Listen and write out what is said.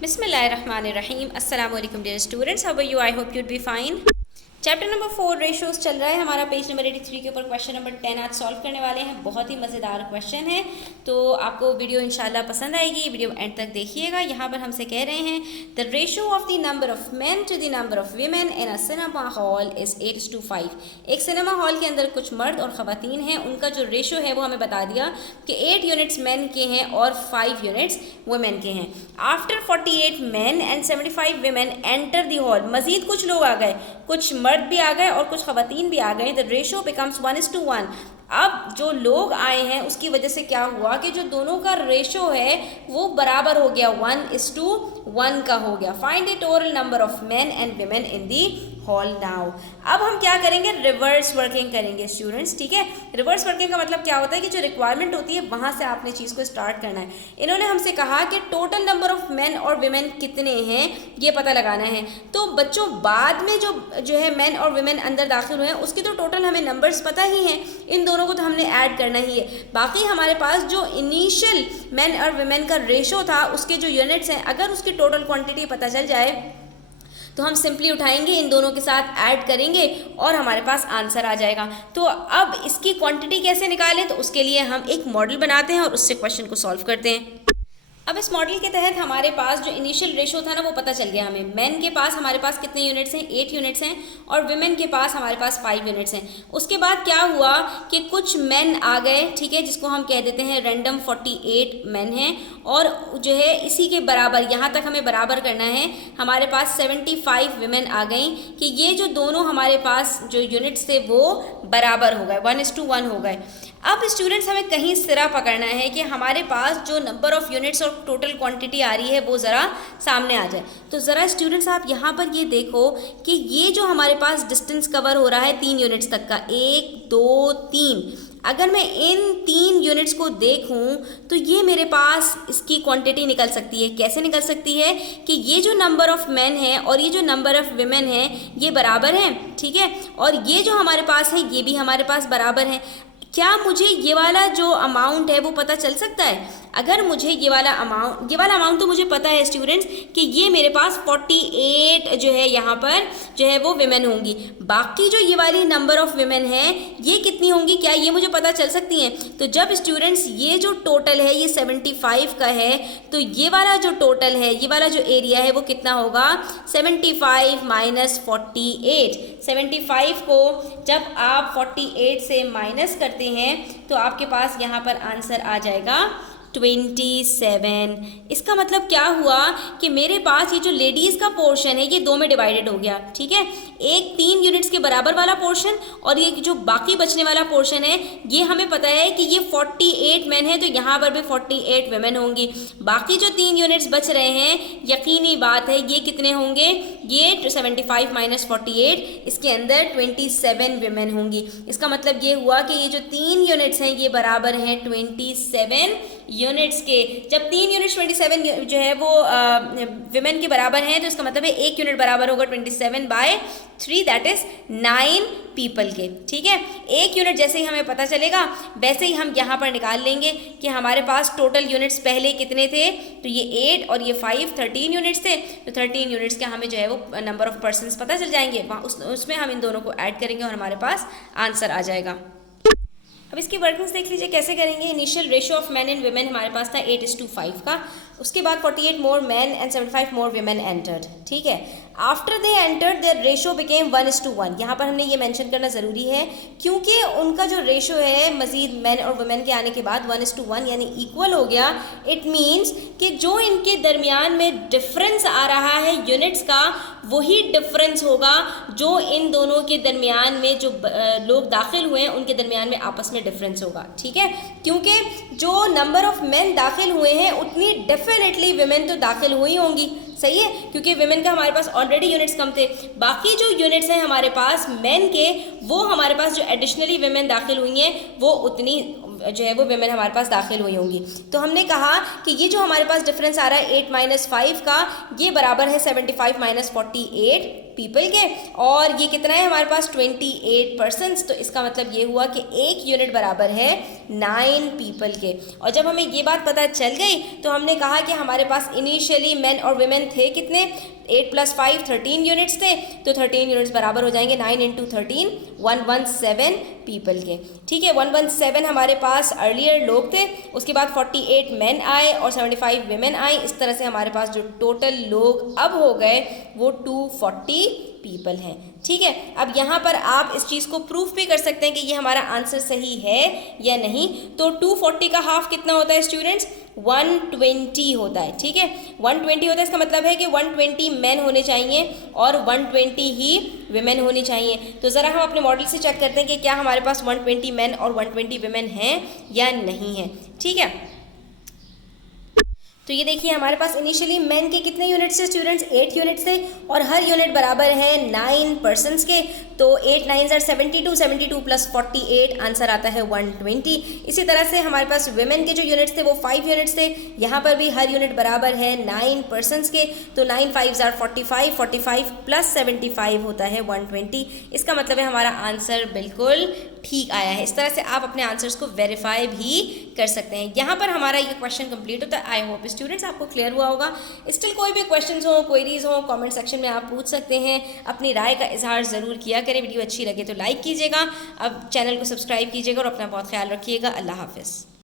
बिस्मिल्लाहिर्रहमानिर्रहीम। अस्सलाम वालेकुम dear students, how are you? I hope you'd be fine. Chapter number 4 ratios चल रहा है हमारा, पेज नंबर 83 के ऊपर क्वेश्चन नंबर 10 आज सॉल्व करने वाले हैं। बहुत ही मज़ेदार क्वेश्चन है, तो आपको वीडियो इंशाल्लाह पसंद आएगी। वीडियो एंड तक देखिएगा। यहाँ पर हमसे कह रहे हैं the ratio of the number of men to the number of women in a cinema hall is 8:5। एक सिनेमा हॉल के अंदर कुछ मर्द और ख़वातीन हैं, उनका जो रेशो है वो हमें बता दिया कि 8 यूनिट्स मेन के हैं और 5 यूनिट्स वुमेन के हैं। After 48 main and 75 women enter the hall. मज़ीद कुछ लोग आ गए, कुछ मर्द भी आ गए और कुछ ख़वातीन भी आ गए। The ratio becomes 1:1। अब जो लोग आए हैं उसकी वजह से क्या हुआ कि जो दोनों का रेशो है वो बराबर हो गया, 1:1 का हो गया। Find the total number of main and women in the hall now. अब हम क्या करेंगे, रिवर्स वर्किंग करेंगे स्टूडेंट्स, ठीक है। रिवर्स वर्किंग का मतलब क्या होता है कि जो रिक्वायरमेंट होती है वहाँ से आपने चीज़ को स्टार्ट करना है। इन्होंने हमसे कहा कि टोटल नंबर ऑफ मेन और वीमेन कितने हैं ये पता लगाना है। तो बच्चों बाद में जो है मेन और वीमेन अंदर दाखिल हुए हैं उसकी तो टोटल हमें नंबर्स पता ही हैं, इन दोनों को तो हमने ऐड करना ही है। बाकी हमारे पास जो इनिशियल मेन और वीमेन का रेशो था उसके जो यूनिट्स हैं, अगर उसकी टोटल क्वांटिटी पता चल जाए तो हम सिंपली उठाएंगे, इन दोनों के साथ ऐड करेंगे और हमारे पास आंसर आ जाएगा। तो अब इसकी क्वांटिटी कैसे निकालें, तो उसके लिए हम एक मॉडल बनाते हैं और उससे क्वेश्चन को सॉल्व करते हैं। अब इस मॉडल के तहत हमारे पास जो इनिशियल रेशो था ना वो पता चल गया हमें। मेन के पास हमारे पास कितने यूनिट्स हैं, 8 यूनिट्स हैं, और विमेन के पास हमारे पास 5 यूनिट्स हैं। उसके बाद क्या हुआ कि कुछ मेन आ गए, ठीक है, जिसको हम कह देते हैं रैंडम 48 मेन हैं, और जो है इसी के बराबर यहाँ तक हमें बराबर करना है। हमारे पास 75 विमेन आ गई कि ये जो दोनों हमारे पास जो यूनिट्स थे वो बराबर हो गए, 1:1 हो गए। अब स्टूडेंट्स हमें कहीं सिरा पकड़ना है कि हमारे पास जो नंबर ऑफ यूनिट्स और टोटल क्वांटिटी आ रही है वो ज़रा सामने आ जाए। तो ज़रा स्टूडेंट्स आप यहाँ पर ये देखो कि ये जो हमारे पास डिस्टेंस कवर हो रहा है 3 यूनिट्स तक का, 1 2 3, अगर मैं इन 3 यूनिट्स को देखूं तो ये मेरे पास इसकी क्वांटिटी निकल सकती है। कैसे निकल सकती है कि ये जो नंबर ऑफ मेन है और ये जो नंबर ऑफ विमेन है ये बराबर हैं, ठीक है, और ये जो हमारे पास है ये भी हमारे पास बराबर है। क्या मुझे ये वाला जो अमाउंट है वो पता चल सकता है? अगर मुझे ये वाला अमाउंट तो मुझे पता है स्टूडेंट्स कि ये मेरे पास 48 जो है यहाँ पर जो है वो विमेन होंगी। बाकी जो ये वाली नंबर ऑफ विमेन है ये कितनी होंगी, क्या ये मुझे पता चल सकती हैं? तो जब स्टूडेंट्स ये जो टोटल है ये 75 का है, तो ये वाला जो टोटल है, ये वाला जो एरिया है वो कितना होगा, 75 माइनस 48। 75 को जब आप 48 से माइनस करते हैं तो आपके पास यहाँ पर आंसर आ जाएगा 27। इसका मतलब क्या हुआ कि मेरे पास ये जो लेडीज़ का पोर्शन है ये 2 में डिवाइडेड हो गया, ठीक है। एक 3 यूनिट्स के बराबर वाला पोर्शन और ये जो बाकी बचने वाला पोर्शन है ये हमें पता है कि ये 48 मेन है, तो यहाँ पर भी 48 वेमेन होंगी। बाकी जो 3 यूनिट्स बच रहे हैं यकीनी बात है ये कितने होंगे, ये 75 माइनस 48, इसके अंदर 27 वेमेन होंगी। इसका मतलब ये हुआ कि ये जो 3 यूनिट्स हैं ये बराबर हैं 27 यूनिट्स के। जब 3 यूनिट्स 27 जो है वो विमेन के बराबर हैं तो इसका मतलब है 1 यूनिट बराबर होगा 27/3, दैट इज 9 पीपल के, ठीक है। 1 यूनिट जैसे ही हमें पता चलेगा वैसे ही हम यहाँ पर निकाल लेंगे कि हमारे पास टोटल यूनिट्स पहले कितने थे, तो ये 8 और ये 5, 13 यूनिट्स थे। तो 13 यूनिट्स के हमें जो है वो नंबर ऑफ पर्सनस पता चल जाएंगे, उसमें हम इन दोनों को ऐड करेंगे और हमारे पास आंसर आ जाएगा। अब इसकी वर्किंग्स देख लीजिए कैसे करेंगे। Initial ratio of man and women हमारे पास था 8:5 का। उसके बाद 48 more man and 75 more women entered, ठीक है। After they entered their ratio became 1:1। यहाँ पर हमने ये मेंशन करना ज़रूरी है क्योंकि उनका जो रेशो है मज़ीद मैन और वुमेन के आने के बाद 1:1 यानी इक्वल हो गया। इट मीन्स कि जो इनके दरमियान में डिफरेंस आ रहा है यूनिट्स का वही डिफरेंस होगा जो इन दोनों के दरमियान में जो लोग दाखिल हुए हैं उनके दरमियान में आपस में डिफरेंस होगा, ठीक है। क्योंकि जो नंबर ऑफ मेन दाखिल हुए हैं उतनी डेफिनेटली विमेन तो दाखिल हुई होंगी, सही है, क्योंकि विमेन का हमारे पास ऑलरेडी यूनिट्स कम थे। बाकी जो यूनिट्स हैं हमारे पास मेन के वो हमारे पास जो एडिशनली विमेन दाखिल हुई हैं वो उतनी जो है वो वेमेन हमारे पास दाखिल हुई होंगी। तो हमने कहा कि ये जो हमारे पास डिफरेंस आ रहा है 8 - 5 का, ये बराबर है 75 - 48 पीपल के, और ये कितना है हमारे पास 28%। तो इसका मतलब ये हुआ कि एक यूनिट बराबर है 9 पीपल के। और जब हमें ये बात पता चल गई तो हमने कहा कि हमारे पास इनिशियली मेन और वुमेन थे कितने, 8 + 5 13 यूनिट्स थे, तो 13 यूनिट्स बराबर हो जाएंगे 9 × 13 117 पीपल के। ठीक है, 117 हमारे पास अर्लियर लोग थे, उसके बाद 48 मेन आए और 75 वुमेन आई। इस तरह से हमारे पास जो टोटल लोग अब हो गए वो 240 पीपल हैं। ठीक है, अब यहाँ पर आप इस चीज़ को प्रूफ भी कर सकते हैं कि ये हमारा आंसर सही है या नहीं। तो 240 का हाफ कितना होता है स्टूडेंट्स, 120 होता है। ठीक है, 120 होता है, इसका मतलब है कि 120 मेन होने चाहिए और 120 ही विमेन होनी चाहिए। तो ज़रा हम अपने मॉडल से चेक करते हैं कि क्या हमारे पास 120 मेन और 120 विमेन हैं या नहीं है। ठीक है, तो ये देखिए हमारे पास इनिशियली मेन के कितने यूनिट्स थे स्टूडेंट्स, 8 यूनिट्स थे, और हर यूनिट बराबर है 9 पर्सन्स के। तो 8 × 9 = 72, 72 + 48 आंसर आता है 120। इसी तरह से हमारे पास वुमेन के जो यूनिट्स थे वो 5 यूनिट्स थे, यहाँ पर भी हर यूनिट बराबर है 9 पर्सन्स के। तो 9 × 5 = 45, 45 + 75 होता है 120। इसका मतलब है हमारा आंसर बिल्कुल ठीक आया है। इस तरह से आप अपने आंसर्स को वेरीफाई भी कर सकते हैं। यहाँ पर हमारा ये क्वेश्चन कंप्लीट होता है। आई होप स्टूडेंट्स आपको क्लियर हुआ होगा। स्टिल कोई भी क्वेश्चंस हो, क्वेरीज हो, कमेंट सेक्शन में आप पूछ सकते हैं। अपनी राय का इजहार ज़रूर किया करें। वीडियो अच्छी लगे तो लाइक कीजिएगा, अब चैनल को सब्सक्राइब कीजिएगा और अपना बहुत ख्याल रखिएगा। अल्लाह हाफिज़।